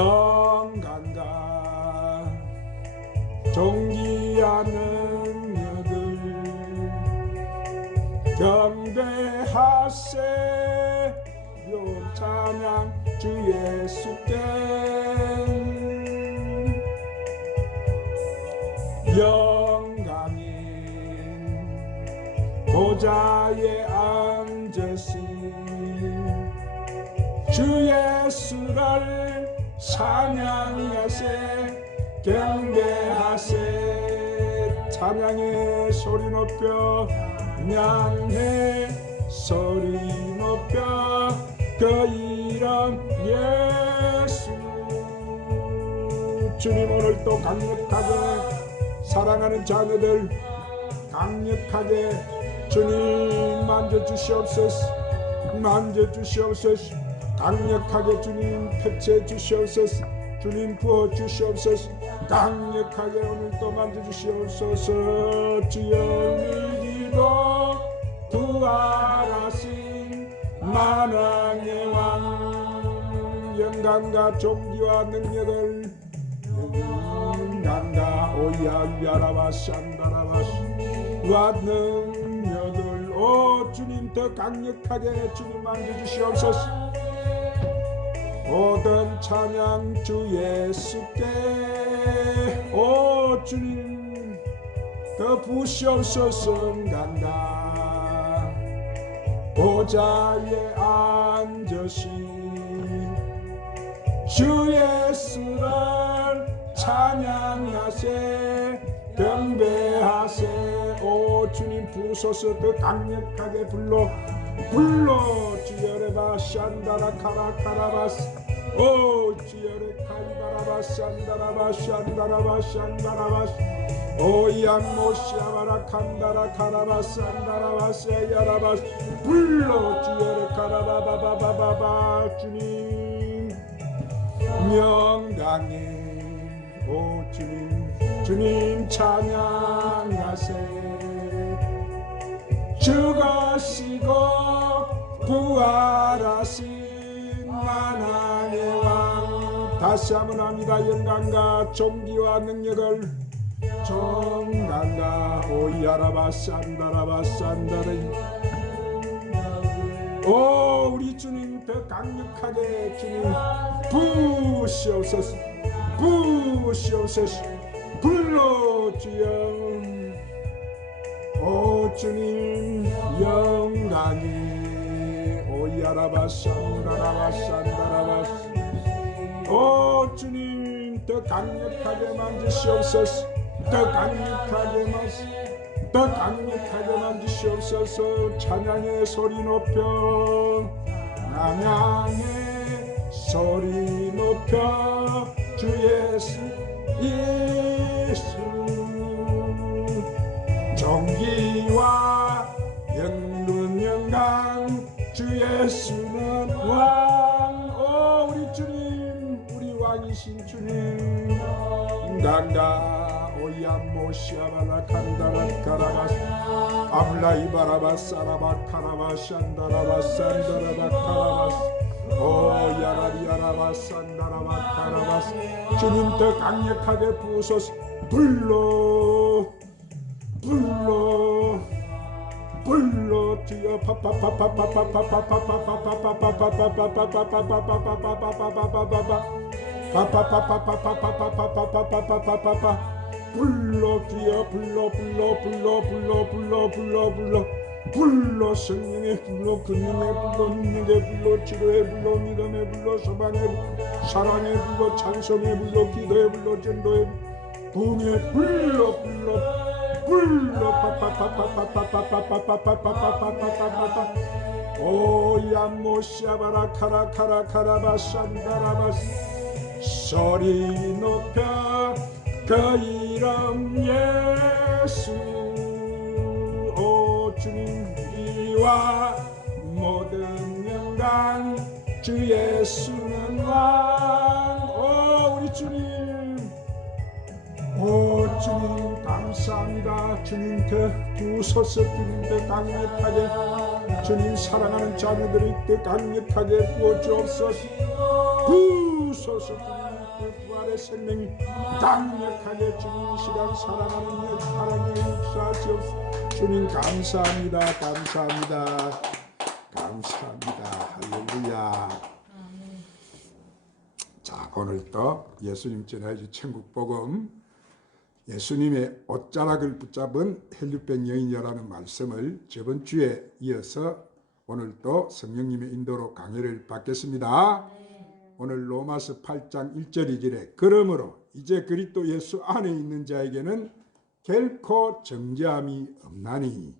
영광과 존귀한 능력을 경배하세 요 찬양 주 예수께 영광인 보좌에 앉으신 주 예수를 찬양하세 경배하세 찬양의 소리 높여 찬양의 소리 높여 그 이름 예수 주님 오늘도 강력하게 사랑하는 자녀들 강력하게 주님 만져주시옵소서 만져주시옵소서 강력하게 주님 택채 주시옵소서 주님 부어주시옵소서 강력하게 오늘도 만져주시옵소서 주여 믿기도 부활하신 만왕의 왕 영광과 존귀와 능력을 영광과 오야야라바시 안다라바시 와 능력을 오 주님 더 강력하게 주님 만져주시옵소서 모든 찬양 주 예수께 오 주님 더 부으시옵소서 간다 보좌에 앉으신 주 예수를 찬양하세 경배하세 오 주님 부으소서 더 강력하게 불러 주여레바 샨다라 카라카라바스 오 주여레 칸다라바스 샨다라바스 샨다라바스 샨다라바스 오 양모시아바라 칸다라 카라바스 샨다라바스 야라바스 불러 주여레 카라바바바바바 주님 영광에 오 주님 찬양하세 죽으시고 부활하신 만왕의 왕 다시 한번 합니다. 영광과 존귀와 능력을 정강가 오야라바 산다라바 산다리 오 우리 주님 더 강력하게 주님 부으시옵소서 부으시옵소서 불러주여 오 주님 영광이 오야라바 산다라바 산다라바 오 주님 더 강력하게 만드시옵소서 더 강력하게 만드시옵소서 찬양의 소리 높여 찬양의 소리 높여 주 예수 존귀와 영광 주 예수는 왕 오 우리 주님 우리 왕이신 주님 간다 오야모시아바라 칸다라 카라바스 아블라이바라바 사라바 카라바 샨다라바 산다라바 카라바스 오 야라리아라바 산다라바 카라바스 주님 더 강력하게 부으소서 불러 주여 불러 주여 불러 성령의 불러 근능의 불러 능력의 불러 치료의 불러 믿음의 불러 소망의 불러 사랑의 불러 찬송의 불러 기도의 불러 전도의 부흥의 불러 오야모시아바라 카라카라카라바 산다라바스 소리 높여 그 이름 예수 오 주님 이와 모든 영광 주 예수는 왕 오 우리 주님 오 주님 감사합니다. 주님 더 부으소서 주님 더 강력하게 주님 사랑하는 자녀들이 더 강력하게 부어주옵소서 부으소서 주님 생명이 강력하게 주님 시간 사랑하는 하나님의 역사하시옵소서. 주님 감사합니다. 감사합니다. 감사합니다. 할렐루야. 자, 오늘도 예수님 전해주 천국복음, 예수님의 옷자락을 붙잡은 헬류병 여인이라는 말씀을 저번 주에 이어서 오늘도 성령님의 인도로 강해를 받겠습니다. 오늘 로마서 8장 1절 2절에 그러므로 이제 그리스도 예수 안에 있는 자에게는 결코 정죄함이 없나니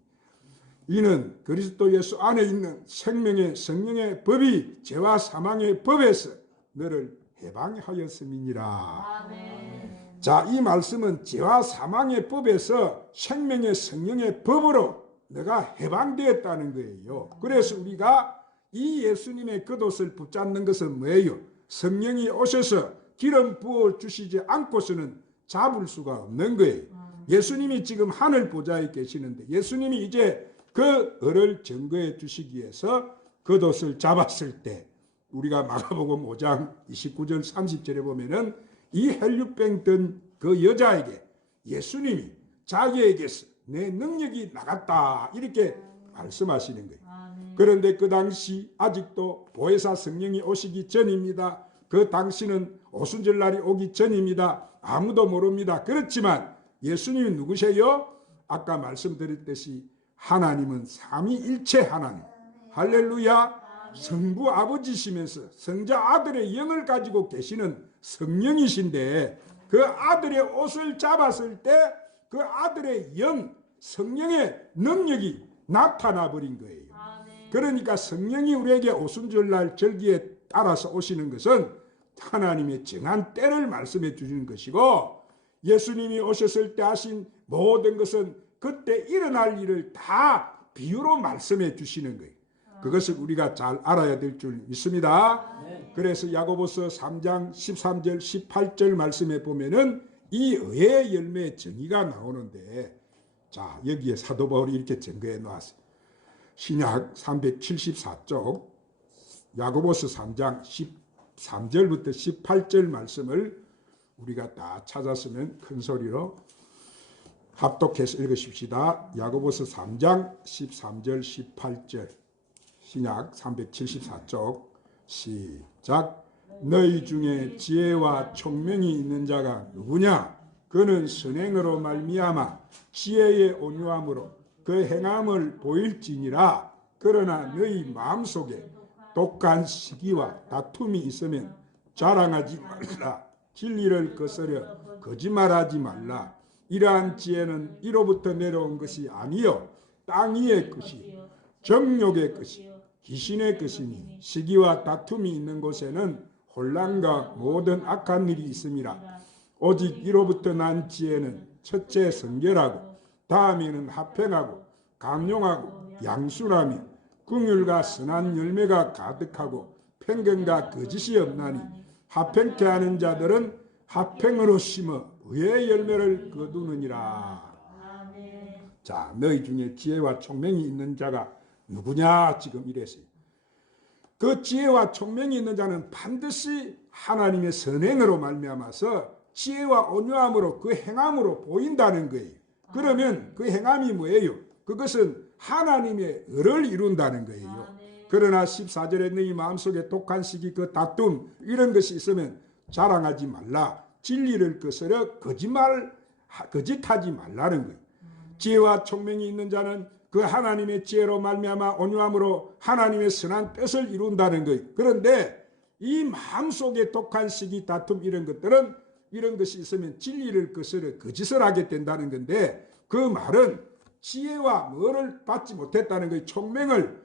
이는 그리스도 예수 안에 있는 생명의 성령의 법이 죄와 사망의 법에서 너를 해방하였음이니라. 자, 이 말씀은 죄와 사망의 법에서 생명의 성령의 법으로 내가 해방되었다는 거예요. 그래서 우리가 이 예수님의 겉옷을 붙잡는 것은 뭐예요? 성령이 오셔서 기름 부어 주시지 않고서는 잡을 수가 없는 거예요. 예수님이 지금 하늘 보좌에 계시는데 예수님이 이제 그 을을 증거해 주시기 위해서 겉옷을 잡았을 때 우리가 마가복음 5장 29절 30절에 보면은 이 혈류병 든 그 여자에게 예수님이 자기에게서 내 능력이 나갔다 이렇게 말씀하시는 거예요. 그런데 그 당시 아직도 보혜사 성령이 오시기 전입니다. 그 당시는 오순절날이 오기 전입니다. 아무도 모릅니다. 그렇지만 예수님이 누구세요? 아까 말씀드렸듯이 하나님은 삼위일체 하나님, 할렐루야. 성부 아버지시면서 성자 아들의 영을 가지고 계시는 성령이신데 그 아들의 옷을 잡았을 때 그 아들의 영, 성령의 능력이 나타나 버린 거예요. 그러니까 성령이 우리에게 오순절날 절기에 따라서 오시는 것은 하나님의 정한 때를 말씀해 주시는 것이고 예수님이 오셨을 때 하신 모든 것은 그때 일어날 일을 다 비유로 말씀해 주시는 거예요. 그것을 우리가 잘 알아야 될 줄 믿습니다. 그래서 야고보서 3장 13절 18절 말씀에 보면은 이 의의 열매의 정의가 나오는데 자, 여기에 사도 바울이 이렇게 증거해 놓았어요. 신약 374쪽 야고보서 3장 13절부터 18절 말씀을 우리가 다 찾았으면 큰 소리로 합독해서 읽으십시다. 야고보서 3장 13절 18절 신약 374쪽 시작. 너희 중에 지혜와 총명이 있는 자가 누구냐? 그는 선행으로 말미암아 지혜의 온유함으로 그 행함을 보일지니라. 그러나 너희 마음속에 독한 시기와 다툼이 있으면 자랑하지 말라. 진리를 거스려 거짓말하지 말라. 이러한 지혜는 이로부터 내려온 것이 아니요 땅 위의 것이 정욕의 것이 귀신의 것이니 시기와 다툼이 있는 곳에는 혼란과 모든 악한 일이 있음이라. 오직 이로부터 난 지혜는 첫째 성결하고 다음에는 화평하고 강용하고 양순하며 긍휼과 선한 열매가 가득하고 편견과 거짓이 없나니 화평케 하는 자들은 화평으로 심어 의의 열매를 거두느니라. 자, 너희 중에 지혜와 총명이 있는 자가 누구냐 지금 이랬어요. 그 지혜와 총명이 있는 자는 반드시 하나님의 선행으로 말미암아서 지혜와 온유함으로 그 행함으로 보인다는 거예요. 그러면 그 행함이 뭐예요? 그것은 하나님의 의를 이룬다는 거예요. 그러나 14절에 너희 마음속에 독한 시기 그 다툼 이런 것이 있으면 자랑하지 말라. 진리를 거스려 거짓하지 말라는 거예요. 지혜와 총명이 있는 자는 그 하나님의 지혜로 말미암아 온유함으로 하나님의 선한 뜻을 이룬다는 거예요. 그런데 이 마음속에 독한 시기 다툼 이런 것들은 이런 것이 있으면 진리를 거스려 거짓을 하게 된다는 건데 그 말은 지혜와 뭐를 받지 못했다는 거예요. 총명을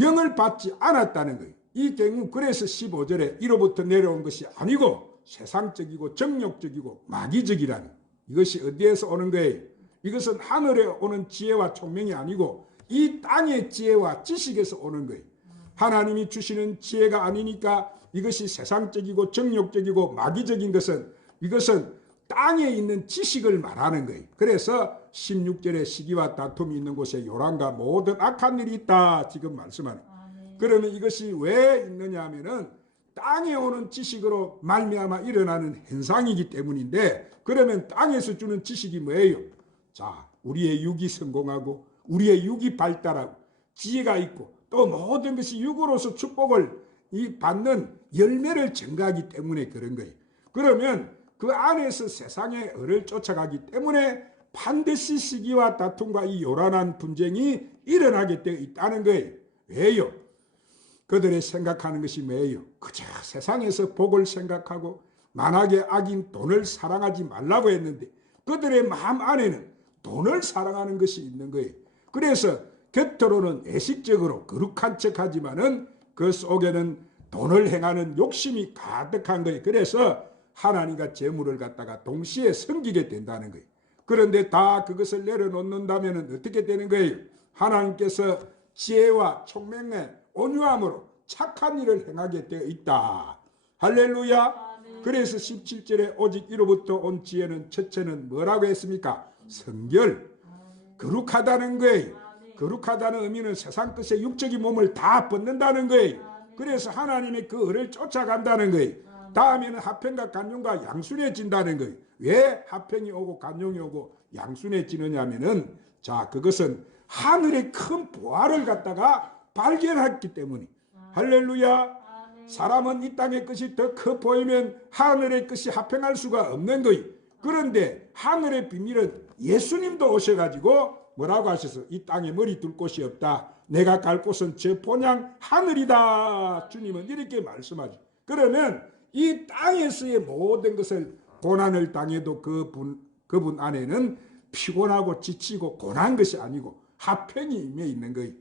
영을 받지 않았다는 거예요. 이 경우 그래서 15절에 이로부터 내려온 것이 아니고 세상적이고 정욕적이고 마귀적이라는 이것이 어디에서 오는 거예요? 이것은 하늘에 오는 지혜와 총명이 아니고 이 땅의 지혜와 지식에서 오는 거예요. 하나님이 주시는 지혜가 아니니까 이것이 세상적이고 정욕적이고 마귀적인 것은 이것은 땅에 있는 지식을 말하는 거예요. 그래서 16절에 시기와 다툼이 있는 곳에 요란과 모든 악한 일이 있다 지금 말씀하는. 그러면 이것이 왜 있느냐 하면은 땅에 오는 지식으로 말미암아 일어나는 현상이기 때문인데, 그러면 땅에서 주는 지식이 뭐예요? 자, 우리의 육이 성공하고 우리의 육이 발달하고 지혜가 있고 또 모든 것이 육으로서 축복을 받는 열매를 증가하기 때문에 그런 거예요. 그러면 그 안에서 세상의 을을 쫓아가기 때문에 반드시 시기와 다툼과 이 요란한 분쟁이 일어나게 되어 있다는 거예요. 왜요? 그들의 생각하는 것이 뭐예요? 그저 세상에서 복을 생각하고 만악의 악인 돈을 사랑하지 말라고 했는데 그들의 마음 안에는 돈을 사랑하는 것이 있는 거예요. 그래서 겉으로는 애식적으로 거룩한 척하지만은 그 속에는 돈을 행하는 욕심이 가득한 거예요. 그래서 하나님과 재물을 갖다가 동시에 섬기게 된다는 거예요. 그런데 다 그것을 내려놓는다면 어떻게 되는 거예요? 하나님께서 지혜와 총명의 온유함으로 착한 일을 행하게 되어 있다. 할렐루야. 그래서 17절에 오직 이로부터 온 지혜는 첫째는 뭐라고 했습니까? 성결. 거룩하다는 거예요. 거룩하다는 의미는 세상 끝에 육적인 몸을 다 벗는다는 거예요. 그래서 하나님의 그 을을 쫓아간다는 거예요. 다음에는 화평과 간용과 양순해진다는 거예요. 왜 화평이 오고 간용이 오고 양순해지느냐 하면은, 자, 그것은 하늘의 큰 보화를 갖다가 발견했기 때문에. 할렐루야. 사람은 이 땅의 것이 더 커 보이면 하늘의 것이 화평할 수가 없는 거예요. 그런데 하늘의 비밀은 예수님도 오셔가지고 뭐라고 하셔서 이 땅에 머리 둘 곳이 없다. 내가 갈 곳은 저 본향 하늘이다. 주님은 이렇게 말씀하죠. 그러면 이 땅에서의 모든 것을 고난을 당해도 그분 안에는 피곤하고 지치고 고난 것이 아니고 화평이 임해 있는 거예요.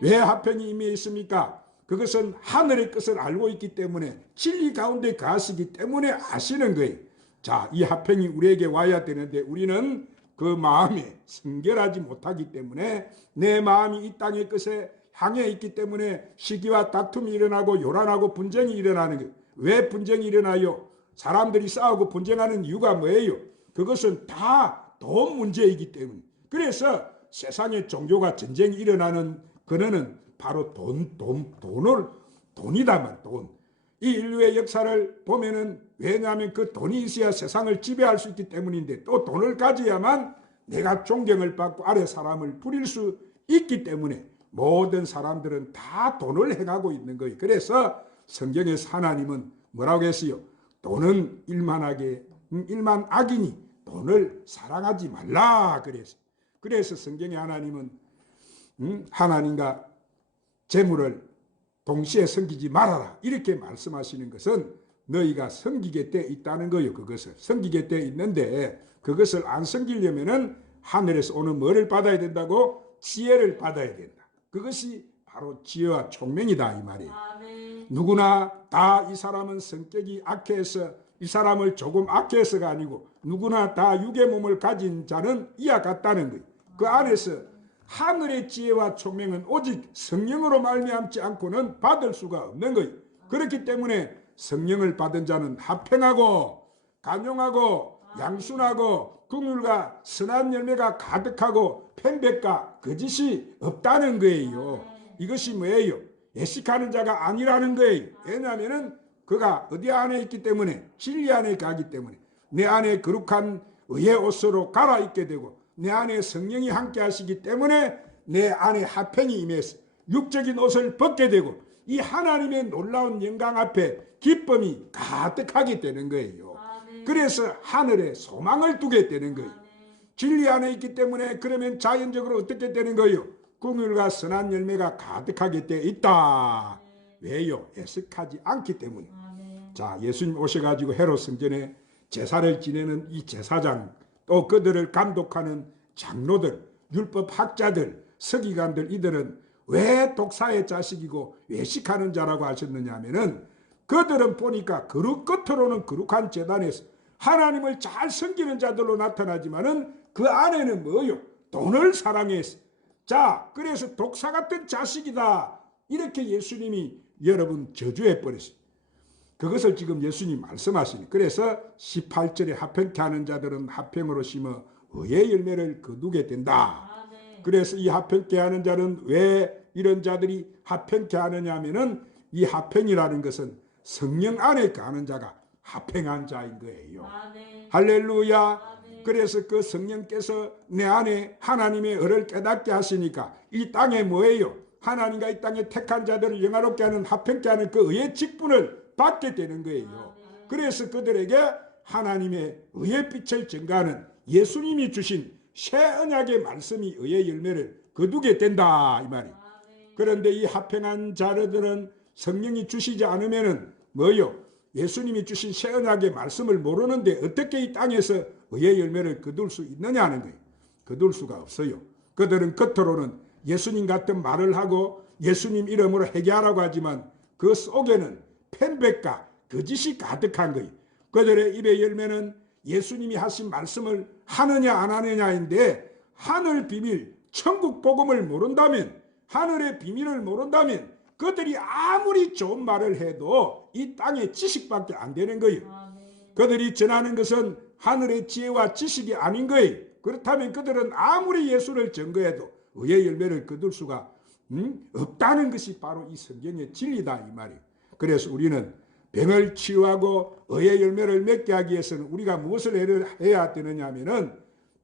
왜 화평이 임해 있습니까? 그것은 하늘의 것을 알고 있기 때문에 진리 가운데 가시기 때문에 아시는 거예요. 자, 이 화평이 우리에게 와야 되는데 우리는 그 마음에 성결하지 못하기 때문에 내 마음이 이 땅의 것에 향해 있기 때문에 시기와 다툼이 일어나고 요란하고 분쟁이 일어나는 거예요. 왜 분쟁이 일어나요? 사람들이 싸우고 분쟁하는 이유가 뭐예요? 그것은 다 돈 문제이기 때문에. 그래서 세상에 종교가 전쟁이 일어나는 근원은 바로 돈이다만 돈. 이 인류의 역사를 보면은, 왜냐하면 그 돈이 있어야 세상을 지배할 수 있기 때문인데, 또 돈을 가져야만 내가 존경을 받고 아래 사람을 부릴 수 있기 때문에 모든 사람들은 다 돈을 행하고 있는 거예요. 그래서 성경에서 하나님은 뭐라고 했어요? 돈은 일만 악이니 돈을 사랑하지 말라 그랬어요. 그래서 성경의 하나님은 하나님과 재물을 동시에 섬기지 말아라 이렇게 말씀하시는 것은 너희가 섬기게 돼 있다는 거예요. 그것을 섬기게 돼 있는데 그것을 안 섬기려면은 하늘에서 오는 뭐를 받아야 된다고? 지혜를 받아야 된다. 그것이 바로 지혜와 총명이다 이 말이에요. 누구나 다 이 사람은 성격이 악해서, 이 사람을 조금 악해서가 아니고 누구나 다 육의 몸을 가진 자는 이와 같다는 거예요. 그 안에서 하늘의 지혜와 총명은 오직 성령으로 말미암지 않고는 받을 수가 없는 거예요. 그렇기 때문에 성령을 받은 자는 화평하고 간용하고 양순하고 긍휼과 선한 열매가 가득하고 편백과 거짓이 없다는 거예요. 이것이 뭐예요? 예식하는 자가 아니라는 거예요. 왜냐하면 그가 어디 안에 있기 때문에, 진리 안에 가기 때문에 내 안에 거룩한 의의 옷으로 갈아입게 되고 내 안에 성령이 함께 하시기 때문에 내 안에 화평이 임해서 육적인 옷을 벗게 되고 이 하나님의 놀라운 영광 앞에 기쁨이 가득하게 되는 거예요. 그래서 하늘에 소망을 두게 되는 거예요. 진리 안에 있기 때문에 그러면 자연적으로 어떻게 되는 거예요? 긍휼과 선한 열매가 가득하게 되어 있다. 왜요? 애석하지 않기 때문에. 자, 예수님 오셔가지고 헤롯 성전에 제사를 지내는 이 제사장, 또 그들을 감독하는 장로들, 율법학자들, 서기관들, 이들은 왜 독사의 자식이고 외식하는 자라고 하셨느냐 하면은 그들은 보니까 겉으로는 거룩한 제단에서 하나님을 잘 섬기는 자들로 나타나지만은 그 안에는 뭐요? 돈을 사랑해서. 자, 그래서 독사 같은 자식이다 이렇게 예수님이 여러분 저주해 버렸어요. 그것을 지금 예수님 말씀하시니. 그래서 18절에 화평케 하는 자들은 화평으로 심어 의의 열매를 거두게 된다. 그래서 이 화평케 하는 자는 왜 이런 자들이 화평케 하느냐 하면은 이 화평이라는 것은 성령 안에 거하는 자가 합행한 자인 거예요. 아멘. 할렐루야. 아멘. 그래서 그 성령께서 내 안에 하나님의 의를 깨닫게 하시니까 이 땅에 뭐예요? 하나님과 이 땅에 택한 자들을 영화롭게 하는 합행케 하는 그 의의 직분을 받게 되는 거예요. 그래서 그들에게 하나님의 의의 빛을 증가하는 예수님이 주신 새 언약의 말씀이 의의 열매를 거두게 된다 이 말이에요. 그런데 이 합행한 자들은 성령이 주시지 않으면은 뭐요? 예수님이 주신 새 언약의 말씀을 모르는데 어떻게 이 땅에서 의의 열매를 거둘 수 있느냐 하는 거예요. 거둘 수가 없어요. 그들은 겉으로는 예수님 같은 말을 하고 예수님 이름으로 회개하라고 하지만 그 속에는 편백과 거짓이 가득한 거예요. 그들의 입의 열매는 예수님이 하신 말씀을 하느냐 안 하느냐인데 하늘 비밀, 천국 복음을 모른다면, 하늘의 비밀을 모른다면 그들이 아무리 좋은 말을 해도 이 땅의 지식밖에 안 되는 거예요. 그들이 전하는 것은 하늘의 지혜와 지식이 아닌 거예요. 그렇다면 그들은 아무리 예수를 증거해도 의의 열매를 거둘 수가 없다는 것이 바로 이 성경의 진리다 이 말이에요. 그래서 우리는 병을 치유하고 의의 열매를 맺게 하기 위해서는 우리가 무엇을 해야 되느냐 하면은,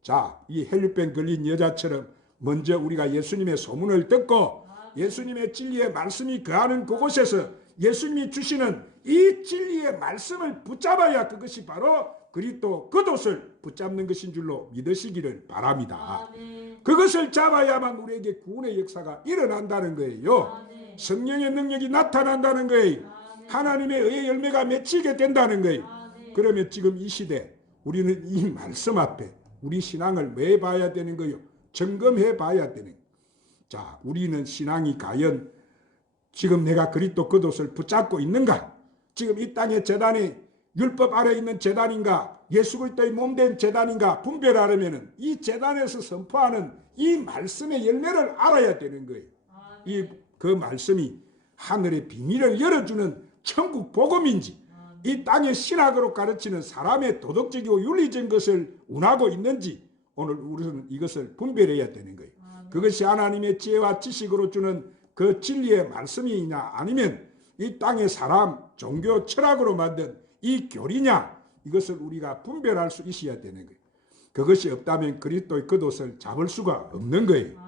자, 이 혈류병 걸린 여자처럼 먼저 우리가 예수님의 소문을 듣고 예수님의 진리의 말씀이 거하는 그곳에서 예수님이 주시는 이 진리의 말씀을 붙잡아야 그것이 바로 그리스도 겉옷을 붙잡는 것인 줄로 믿으시기를 바랍니다. 그것을 잡아야만 우리에게 구원의 역사가 일어난다는 거예요. 성령의 능력이 나타난다는 거예요. 하나님의 의의 열매가 맺히게 된다는 거예요. 그러면 지금 이 시대 우리는 이 말씀 앞에 우리 신앙을 왜 봐야 되는 거예요? 점검해 봐야 되는 거예요. 자, 우리는 신앙이 과연 지금 내가 그리스도 겉옷을 붙잡고 있는가? 지금 이 땅의 제단이 율법 아래 있는 제단인가? 예수 그리스도의 몸된 제단인가? 분별하려면 이 제단에서 선포하는 이 말씀의 열매를 알아야 되는 거예요. 그 말씀이 하늘의 비밀을 열어주는 천국 복음인지, 이 땅의 신학으로 가르치는 사람의 도덕적이고 윤리적인 것을 운하고 있는지 오늘 우리는 이것을 분별해야 되는 거예요. 그것이 하나님의 지혜와 지식으로 주는 그 진리의 말씀이냐 아니면 이 땅의 사람 종교 철학으로 만든 이 교리냐, 이것을 우리가 분별할 수 있어야 되는 거예요. 그것이 없다면 그리스도의 겉옷을 잡을 수가 없는 거예요.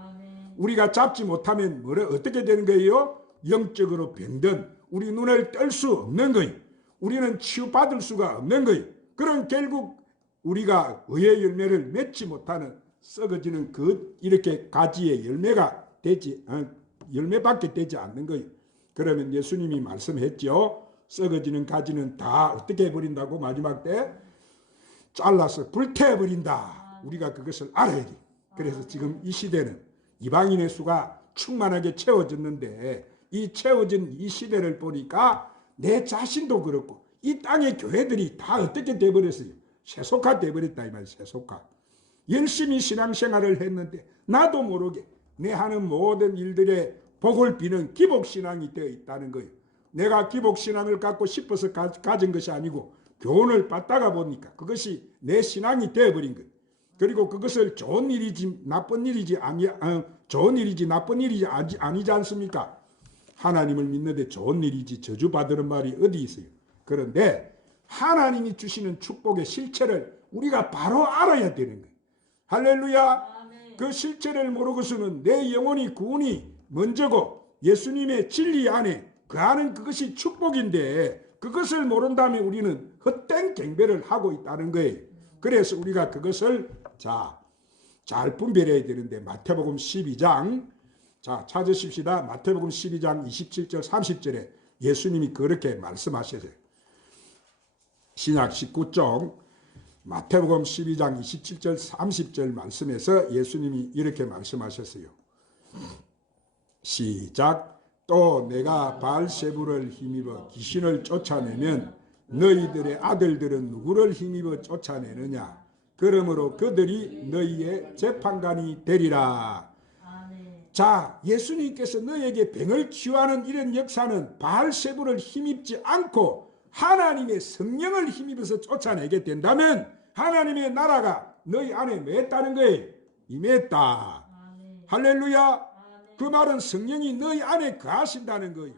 우리가 잡지 못하면 어떻게 되는 거예요? 영적으로 병든 우리 눈을 뗄 수 없는 거예요. 우리는 치유받을 수가 없는 거예요. 그럼 결국 우리가 의의 열매를 맺지 못하는 썩어지는 이렇게 가지의 열매가 열매밖에 되지 않는 거예요. 그러면 예수님이 말씀했죠. 썩어지는 가지는 다 어떻게 해버린다고? 마지막 때 잘라서 불태워버린다. 우리가 그것을 알아야 돼요. 그래서 지금 이 시대는 이방인의 수가 충만하게 채워졌는데 이 채워진 이 시대를 보니까 내 자신도 그렇고 이 땅의 교회들이 다 어떻게 돼버렸어요? 세속화 돼버렸다 이 말이에요. 세속화. 열심히 신앙생활을 했는데 나도 모르게 내 하는 모든 일들의 복을 비는 기복신앙이 되어 있다는 거예요. 내가 기복신앙을 갖고 싶어서 가진 것이 아니고 교훈을 받다가 보니까 그것이 내 신앙이 되어버린 거예요. 그리고 그것을 좋은 일이지 나쁜 일이지 아니지 않습니까? 하나님을 믿는데 좋은 일이지 저주받으는 말이 어디 있어요? 그런데 하나님이 주시는 축복의 실체를 우리가 바로 알아야 되는 거예요. 할렐루야. 그 실체를 모르고서는 내 영혼이 구원이 먼저고 예수님의 진리 안에 거하는 그것이 축복인데 그것을 모른다면 우리는 헛된 경배를 하고 있다는 거예요. 그래서 우리가 그것을 잘 분별해야 되는데 마태복음 12장 찾으십시다. 마태복음 12장 27절 30절에 예수님이 그렇게 말씀하셨어요. 신약 19종 마태복음 12장 27절 30절 말씀에서 예수님이 이렇게 말씀하셨어요. 시작. 또 내가 바알세불을 힘입어 귀신을 쫓아내면 너희들의 아들들은 누구를 힘입어 쫓아내느냐? 그러므로 그들이 너희의 재판관이 되리라. 자, 예수님께서 너에게 병을 치유하는 이런 역사는 바알세불을 힘입지 않고 하나님의 성령을 힘입어서 쫓아내게 된다면 하나님의 나라가 너희 안에 맺다는 거예요. 임했다. 할렐루야. 그 말은 성령이 너희 안에 거하신다는 거예요.